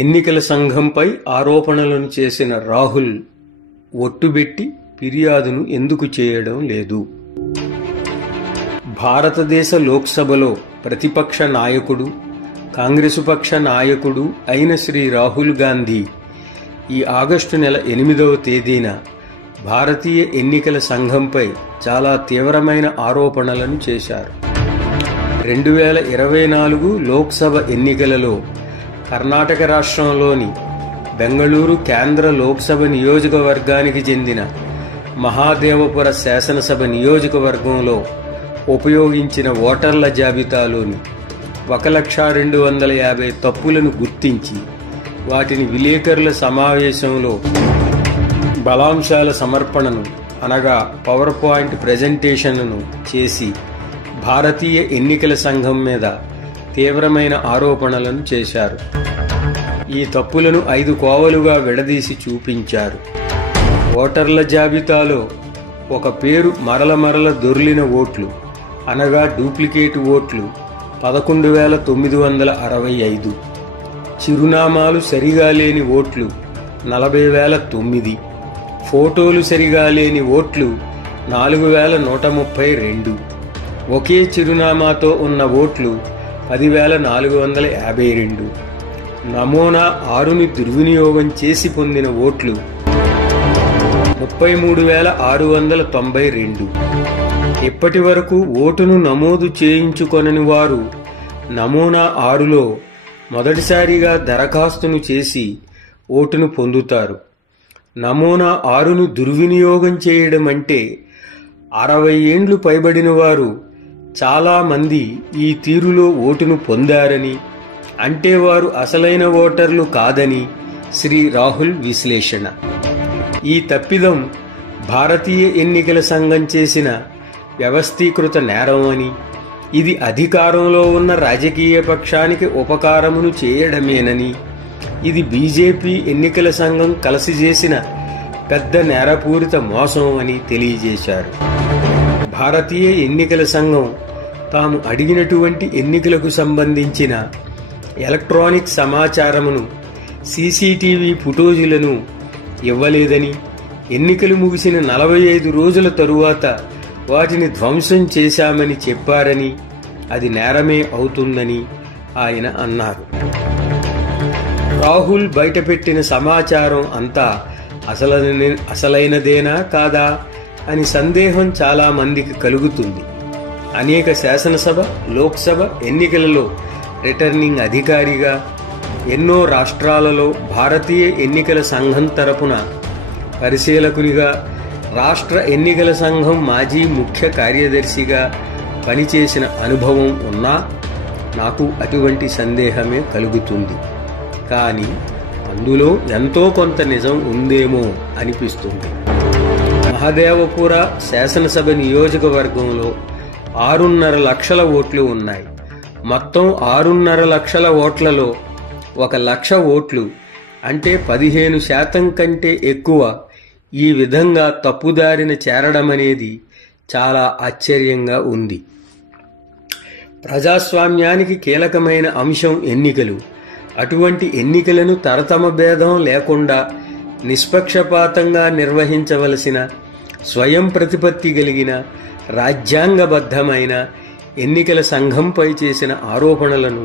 ఎన్నికల సంఘంపై ఆరోపణలను చేసిన రాహుల్ ఒట్టుబెట్టి ఫిర్యాదును ఎందుకు చేయడం లేదు? భారతదేశ లోక్సభలో ప్రతిపక్ష నాయకుడు, కాంగ్రెసు పక్ష నాయకుడు అయిన శ్రీ రాహుల్ గాంధీ ఈ ఆగస్టు నెల 8వ తేదీన భారతీయ ఎన్నికల సంఘంపై చాలా తీవ్రమైన ఆరోపణలను చేశారు. 2024 లోక్సభ ఎన్నికలలో కర్ణాటక రాష్ట్రంలోని బెంగళూరు కేంద్ర లోక్సభ నియోజకవర్గానికి చెందిన మహాదేవపుర శాసనసభ నియోజకవర్గంలో ఉపయోగించిన ఓటర్ల జాబితాలోని 1,250,000 తప్పులను గుర్తించి వాటిని విలేకరుల సమావేశంలో బలాంశాల సమర్పణను అనగా పవర్ పాయింట్ ప్రెజెంటేషన్ను చేసి భారతీయ ఎన్నికల సంఘం మీద తీవ్రమైన ఆరోపణలను చేశారు. ఈ తప్పులను 5 కోవలుగా విడదీసి చూపించారు. ఓటర్ల జాబితాలో ఒక పేరు మరల దొర్లిన ఓట్లు అనగా డూప్లికేట్ ఓట్లు 11,965, చిరునామాలు సరిగా లేని ఓట్లు 40,009, ఫోటోలు సరిగా లేని ఓట్లు 4,132, ఒకే చిరునామాతో ఉన్న ఓట్లు 10,452, నమూనా 6ని దుర్వినియోగం చేసి పొందిన ఓట్లు 33,692. ఇప్పటి వరకు ఓటును నమోదు చేయించుకొనని వారు నమూనా 6లో మొదటిసారిగా దరఖాస్తును చేసి ఓటును పొందుతారు. నమూనా 6ను దుర్వినియోగం చేయడం అంటే 60 ఏండ్లు పైబడిన వారు చాలా మంది ఈ తీరులో ఓటును పొందారని, అంటే వారు అసలైన ఓటర్లు కాదని శ్రీ రాహుల్ విశ్లేషణ. ఈ తప్పిదం భారతీయ ఎన్నికల సంఘం చేసిన వ్యవస్థీకృత నేరం అని, ఇది అధికారంలో ఉన్న రాజకీయ పక్షానికి ఉపకారమును చేయడమేనని, ఇది బీజేపీ ఎన్నికల సంఘం కలిసి చేసిన పెద్ద నేరపూరిత మోసం అని తెలియజేశారు. భారతీయ ఎన్నికల సంఘం తాము అడిగినటువంటి ఎన్నికలకు సంబంధించిన ఎలక్ట్రానిక్ సమాచారమును, సీసీటీవీ ఫుటేజీలను ఇవ్వలేదని, ఎన్నికలు ముగిసిన 45 రోజుల తరువాత వాటిని ధ్వంసం చేశామని చెప్పారని, అది నేరమే అవుతుందని ఆయన అన్నారు. రాహుల్ బయటపెట్టిన సమాచారం అంతా అసలైనదేనా కాదా అని సందేహం చాలా మందికి కలుగుతుంది. అనేక శాసనసభ, లోక్సభ ఎన్నికలలో రిటర్నింగ్ అధికారిగా, ఎన్నో రాష్ట్రాలలో భారతీయ ఎన్నికల సంఘం తరపున పరిశీలకునిగా, రాష్ట్ర ఎన్నికల సంఘం మాజీ ముఖ్య కార్యదర్శిగా పనిచేసిన అనుభవం ఉన్నా నాకు అటువంటి సందేహమే కలుగుతుంది. కానీ అందులో ఎంతో కొంత నిజం ఉందేమో అనిపిస్తుంది. మహాదేవపుర శాసనసభ నియోజకవర్గంలో 6.5 లక్షల ఓట్లు ఉన్నాయి. మొత్తం 6.5 లక్షల ఓట్లలో 1,00,000 ఓట్లు అంటే 15% కంటే ఎక్కువ ఈ విధంగా తప్పుదారిన చేరడమనేది చాలా ఆశ్చర్యంగా ఉంది. ప్రజాస్వామ్యానికి కీలకమైన అంశం ఎన్నికలు. అటువంటి ఎన్నికలను తరతమ భేదం లేకుండా నిష్పక్షపాతంగా నిర్వహించవలసిన, స్వయం ప్రతిపత్తి కలిగిన, రాజ్యాంగబద్ధమైన ఎన్నికల సంఘంపై చేసిన ఆరోపణలను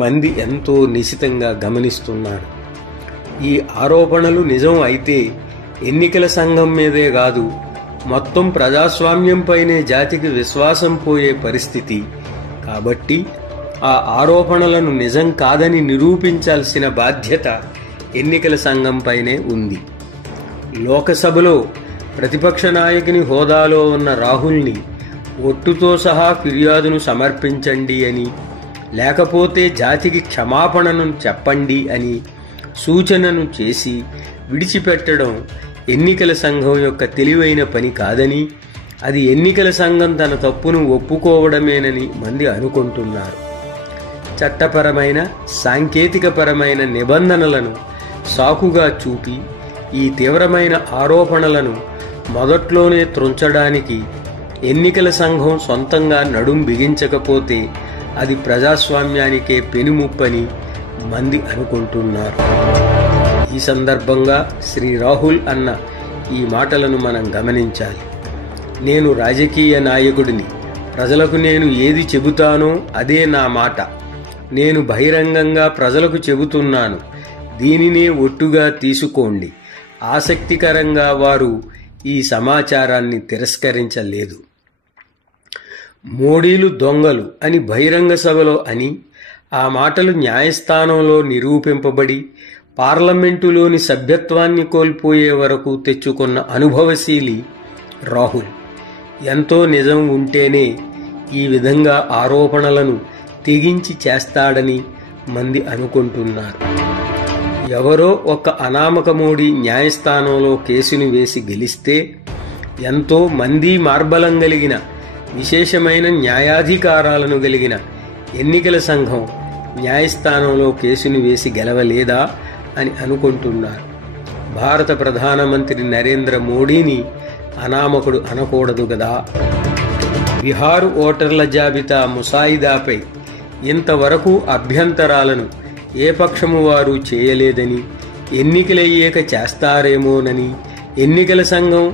మంది ఎంతో నిశితంగా గమనిస్తున్నారు. ఈ ఆరోపణలు నిజం అయితే ఎన్నికల సంఘం మీదే కాదు, మొత్తం ప్రజాస్వామ్యంపైనే జాతికి విశ్వాసం పోయే పరిస్థితి. కాబట్టి ఆ ఆరోపణలను నిజం కాదని నిరూపించాల్సిన బాధ్యత ఎన్నికల సంఘంపైనే ఉంది. లోకసభలో ప్రతిపక్ష నాయకుని హోదాలో ఉన్న రాహుల్ని ఒట్టుతో సహా ఫిర్యాదును సమర్పించండి అని, లేకపోతే జాతికి క్షమాపణను చెప్పండి అని సూచనను చేసి విడిచిపెట్టడం ఎన్నికల సంఘం యొక్క తెలివైన పని కాదని, అది ఎన్నికల సంఘం తన తప్పును ఒప్పుకోవడమేనని మంది అనుకుంటున్నారు. చట్టపరమైన, సాంకేతికపరమైన నిబంధనలను సాకుగా చూపి ఈ తీవ్రమైన ఆరోపణలను మొదట్లోనే త్రుంచడానికి ఎన్నికల సంఘం సొంతంగా నడుం బిగించకపోతే అది ప్రజాస్వామ్యానికే పెనుముప్పని మంది అనుకుంటున్నారు. ఈ సందర్భంగా శ్రీ రాహుల్ అన్న ఈ మాటలను మనం గమనించాలి. నేను రాజకీయ నాయకుడిని. ప్రజలకు నేను ఏది చెబుతానో అదే నా మాట. నేను బహిరంగంగా ప్రజలకు చెబుతున్నాను. దీనినే ఒట్టుగా తీసుకోండి. ఆసక్తికరంగా వారు ఈ సమాచారాన్ని తిరస్కరించలేదు. మోడీలు దొంగలు అని బహిరంగ సభలో అని ఆ మాటలు న్యాయస్థానంలో నిరూపింపబడి పార్లమెంటులోని సభ్యత్వాన్ని కోల్పోయే వరకు తెచ్చుకున్న అనుభవశీలి రాహుల్. ఎంతో నిజం ఉంటేనే ఈ విధంగా ఆరోపణలను తెగించి చేస్తాడని మంది అనుకుంటున్నారు. ఎవరో ఒక అనామక మోడీ న్యాయస్థానంలో కేసును వేసి గెలిస్తే ఎంతో మంది మార్బలం కలిగిన విశేషమైన న్యాయాధికారాలను కలిగిన ఎన్నికల సంఘం న్యాయస్థానంలో కేసును వేసి గెలవలేదా అని అనుకుంటున్నారు. భారత ప్రధానమంత్రి నరేంద్ర మోడీని అనామకుడు అనకూడదు కదా. బిహారు ఓటర్ల జాబితా ముసాయిదాపై ఇంతవరకు అభ్యంతరాలను ఏ పక్షము వారు చేయలేదని, ఎన్నికలయ్యాక చేస్తారేమోనని ఎన్నికల సంఘం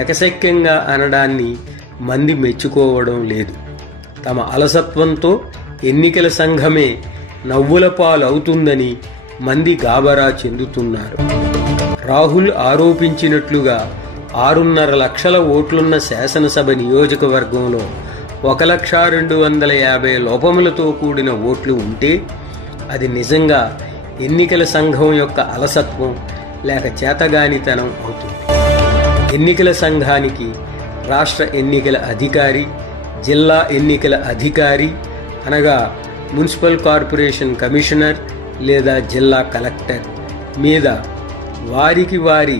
ఎకశక్యంగా అనడాన్ని మంది మెచ్చుకోవడం లేదు. తమ అలసత్వంతో ఎన్నికల సంఘమే నవ్వుల పాలవుతుందని మంది గాబరా చెందుతున్నారు. రాహుల్ ఆరోపించినట్లుగా 6.5 లక్షల ఓట్లున్న శాసనసభ నియోజకవర్గంలో 1,02,50,000 లోపములతో కూడిన ఓట్లు ఉంటే అది నిజంగా ఎన్నికల సంఘం యొక్క అలసత్వం లేక చేతగానితనం అవుతుంది. ఎన్నికల సంఘానికి రాష్ట్ర ఎన్నికల అధికారి, జిల్లా ఎన్నికల అధికారి అనగా మున్సిపల్ కార్పొరేషన్ కమిషనర్ లేదా జిల్లా కలెక్టర్ మీద వారికి వారి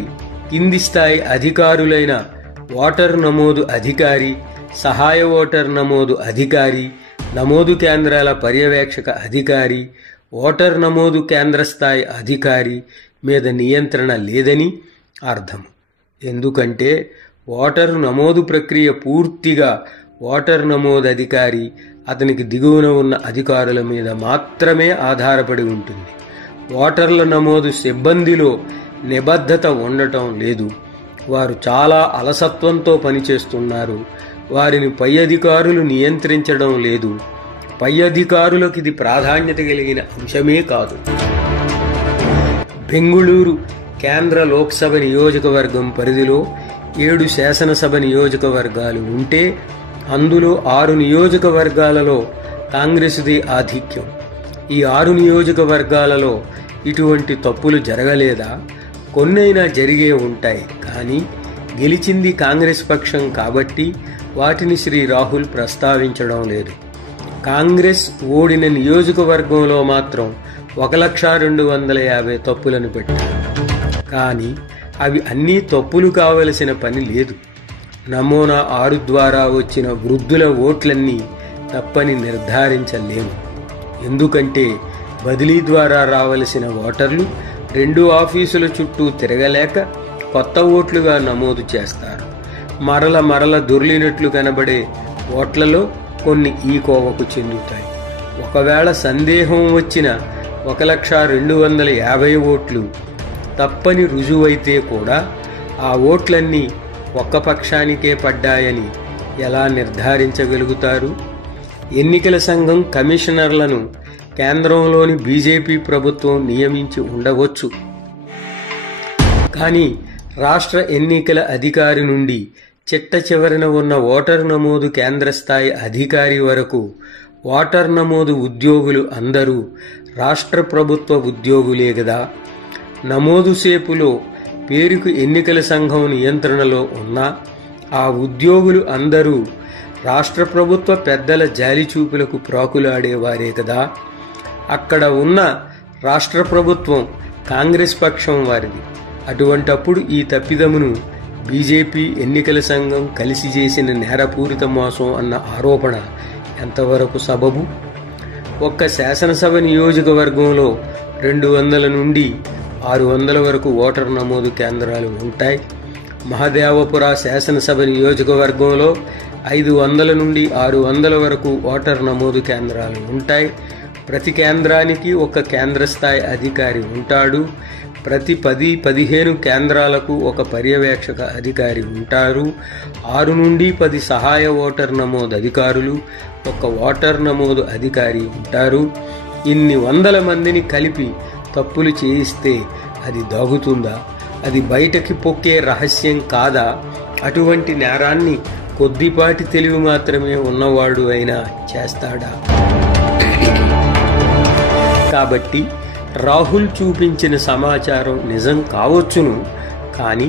కింది స్థాయి అధికారులైన ఓటర్ నమోదు అధికారి, సహాయ ఓటర్ నమోదు అధికారి, నమోదు కేంద్రాల పర్యవేక్షక అధికారి, ఓటర్ నమోదు కేంద్ర స్థాయి అధికారి మీద నియంత్రణ లేదని అర్థం. ఎందుకంటే ఓటరు నమోదు ప్రక్రియ పూర్తిగా ఓటర్ నమోదు అధికారి, అతనికి దిగువన ఉన్న అధికారుల మీద మాత్రమే ఆధారపడి ఉంటుంది. ఓటర్ల నమోదు సిబ్బందిలో నిబద్ధత ఉండటం లేదు. వారు చాలా అలసత్వంతో పనిచేస్తున్నారు. వారిని పై అధికారులు నియంత్రించడం లేదు. పై అధికారులకు ఇది ప్రాధాన్యత కలిగిన అంశమే కాదు. బెంగుళూరు కేంద్ర లోక్సభ నియోజకవర్గం పరిధిలో 7 శాసనసభ నియోజకవర్గాలు ఉంటే అందులో 6 నియోజకవర్గాలలో కాంగ్రెసుది ఆధిక్యం. ఈ 6 నియోజకవర్గాలలో ఇటువంటి తప్పులు జరగలేదా? కొన్నైనా జరిగే ఉంటాయి. కానీ గెలిచింది కాంగ్రెస్ పక్షం కాబట్టి వాటిని శ్రీ రాహుల్ ప్రస్తావించడం లేదు. కాంగ్రెస్ ఓడిన నియోజకవర్గంలో మాత్రం 1,02,50,000 తప్పులను పెట్టారు. కానీ అవి అన్నీ తప్పులు కావలసిన పని లేదు. నమూనా 6 ద్వారా వచ్చిన వృద్ధుల ఓట్లన్నీ తప్పని నిర్ధారించలేము. ఎందుకంటే బదిలీ ద్వారా రావలసిన ఓటర్లు 2 ఆఫీసుల చుట్టూ తిరగలేక కొత్త ఓట్లుగా నమోదు చేస్తారు. మరల దొర్లినట్లు కనబడే ఓట్లలో కొన్ని ఈ కోవకు చెందుతాయి. ఒకవేళ సందేహం వచ్చిన 1,02,50,000 ఓట్లు తప్పని రుజువైతే కూడా ఆ ఓట్లన్నీ ఒక్క పక్షానికే పడ్డాయని ఎలా నిర్ధారించగలుగుతారు? ఎన్నికల సంఘం కమిషనర్లను కేంద్రంలోని బీజేపీ ప్రభుత్వం నియమించి ఉండవచ్చు. కానీ రాష్ట్ర ఎన్నికల అధికారి నుండి చిట్ట చివరన ఉన్న ఓటర్ నమోదు కేంద్ర స్థాయి అధికారి వరకు ఓటర్ నమోదు ఉద్యోగులు అందరూ రాష్ట్ర ప్రభుత్వ ఉద్యోగులే గదా. నమోదు సేపులో పేరుకు ఎన్నికల సంఘం నియంత్రణలో ఉన్నా ఆ ఉద్యోగులు అందరూ రాష్ట్ర ప్రభుత్వ పెద్దల జాలిచూపులకు ప్రాకులాడేవారే కదా. అక్కడ ఉన్న రాష్ట్ర ప్రభుత్వం కాంగ్రెస్ పక్షం వారిది. అటువంటప్పుడు ఈ తప్పిదమును బీజేపీ ఎన్నికల సంఘం కలిసి చేసిన నేరపూరిత మోసం అన్న ఆరోపణ ఎంతవరకు సబబు? ఒక్క శాసనసభ నియోజకవర్గంలో 200 నుండి 600 వరకు ఓటర్ నమోదు కేంద్రాలు ఉంటాయి. మహదేవపుర శాసనసభ నియోజకవర్గంలో 500 నుండి 600 వరకు ఓటర్ నమోదు కేంద్రాలు ఉంటాయి. ప్రతి కేంద్రానికి ఒక కేంద్ర స్థాయి అధికారి ఉంటాడు. ప్రతి 10-15 కేంద్రాలకు ఒక పర్యవేక్షక అధికారి ఉంటారు. 6 నుండి 10 సహాయ ఓటర్ నమోదు అధికారులు, ఒక ఓటర్ నమోదు అధికారి ఉంటారు. ఇన్ని వందల మందిని కలిపి తప్పులు చేయిస్తే అది దాగుతుందా? అది బయటకి పొక్కే రహస్యం కాదా? అటువంటి నేరాన్ని కొద్దిపాటి తెలివి మాత్రమే ఉన్నవాడు అయినా చేస్తాడా? కాబట్టి రాహుల్ చూపించిన సమాచారం నిజం కావచ్చును, కానీ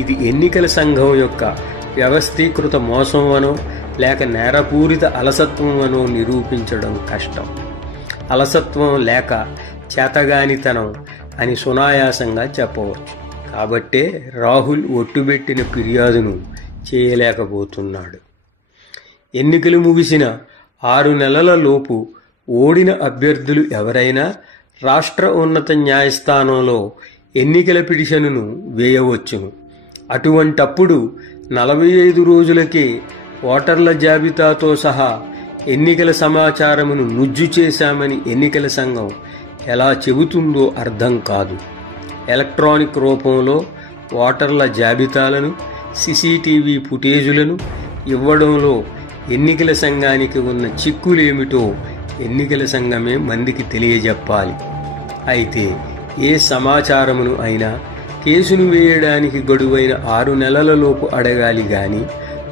ఇది ఎన్నికల సంఘం యొక్క వ్యవస్థీకృత మోసం అనో లేక నేరపూరిత అలసత్వం అనో నిరూపించడం కష్టం. అలసత్వం లేక చేతగానితనం అని సునాయాసంగా చెప్పవచ్చు. కాబట్టే రాహుల్ ఒట్టుబెట్టిన ఫిర్యాదును చేయలేకపోతున్నాడు. ఎన్నికలు ముగిసిన 6 నెలల లోపు ఓడిన అభ్యర్థులు ఎవరైనా రాష్ట్ర ఉన్నత న్యాయస్థానంలో ఎన్నికల పిటిషన్ను వేయవచ్చును. అటువంటప్పుడు 45 రోజులకే ఓటర్ల జాబితాతో సహా ఎన్నికల సమాచారమును నుజ్జు చేశామని ఎన్నికల సంఘం ఎలా చెబుతుందో అర్థం కాదు. ఎలక్ట్రానిక్ రూపంలో ఓటర్ల జాబితాలను, సీసీటీవీ ఫుటేజులను ఇవ్వడంలో ఎన్నికల సంఘానికి ఉన్న చిక్కులేమిటో ఎన్నికల సంఘమే మందికి తెలియజెప్పాలి. అయితే ఏ సమాచారమును అయినా కేసును వేయడానికి గడువైన 6 నెలలలోపు అడగాలి గాని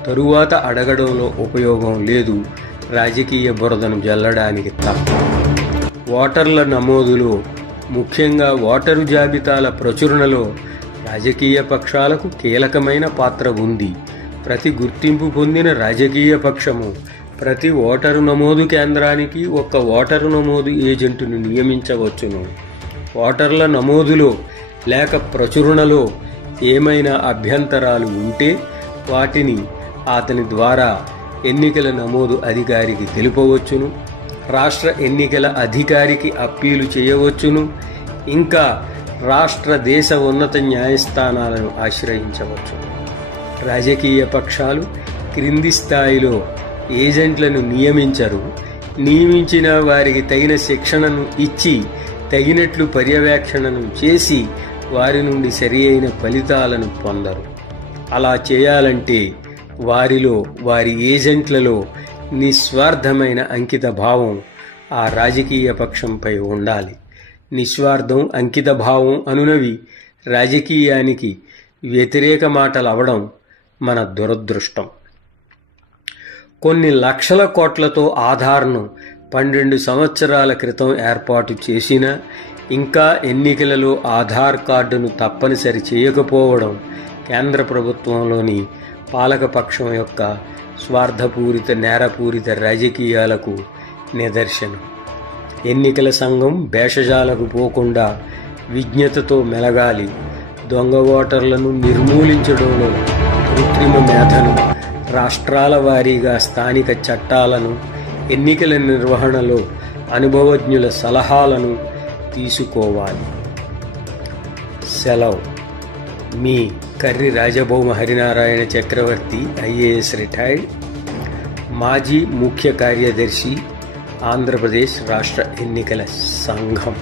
తరువాత అడగడంలో ఉపయోగం లేదు, రాజకీయ బురదను జల్లడానికి తప్ప. ఓటర్ల నమోదులో, ముఖ్యంగా ఓటరు జాబితాల ప్రచురణలో రాజకీయ పక్షాలకు కీలకమైన పాత్ర ఉంది. ప్రతి గుర్తింపు పొందిన రాజకీయ పక్షము ప్రతి ఓటరు నమోదు కేంద్రానికి ఒక ఓటరు నమోదు ఏజెంటును నియమించవచ్చును. ఓటర్ల నమోదులో లేక ప్రచురణలో ఏమైనా అభ్యంతరాలు ఉంటే వాటిని అతని ద్వారా ఎన్నికల నమోదు అధికారికి తెలుపవచ్చును. రాష్ట్ర ఎన్నికల అధికారికి అప్పీలు చేయవచ్చును. ఇంకా రాష్ట్ర దేశ ఉన్నత న్యాయస్థానాలను ఆశ్రయించవచ్చు. రాజకీయ పక్షాలు క్రింది స్థాయిలో ఏజెంట్లను నియమించరు. నియమించిన వారికి తగిన శిక్షణను ఇచ్చి తగినట్లు పర్యవేక్షణను చేసి వారి నుండి సరి అయిన ఫలితాలను పొందరు. అలా చేయాలంటే వారిలో, వారి ఏజెంట్లలో నిస్వార్థమైన అంకిత భావం ఆ రాజకీయ పక్షంపై ఉండాలి. నిస్వార్థం, అంకిత భావం అనునవి రాజకీయానికి వ్యతిరేక మాటలు అవడం మన దురదృష్టం. కొన్ని లక్షల కోట్లతో ఆధార్ను 12 సంవత్సరాల క్రితం ఏర్పాటు చేసినా ఇంకా ఎన్నికలలో ఆధార్ కార్డును తప్పనిసరి చేయకపోవడం కేంద్ర ప్రభుత్వంలోని పాలకపక్షం యొక్క స్వార్థపూరిత, నేరపూరిత రాజకీయాలకు నిదర్శనం. ఎన్నికల సంఘం భేషజాలకు పోకుండా విజ్ఞతతో మెలగాలి. దొంగ ఓటర్లను నిర్మూలించడంలో కృత్రిమ మేధను, రాష్ట్రాల వారీగా స్థానిక చట్టాలను, ఎన్నికల నిర్వహణలో అనుభవజ్ఞుల సలహాలను తీసుకోవాలి. సెలవు. మీ కర్రి రాజభౌమ హరినారాయణ చక్రవర్తి, ఐఏఎస్ రిటైర్డ్, మాజీ ముఖ్య కార్యదర్శి, ఆంధ్రప్రదేశ్ రాష్ట్ర ఎన్నికల సంఘం.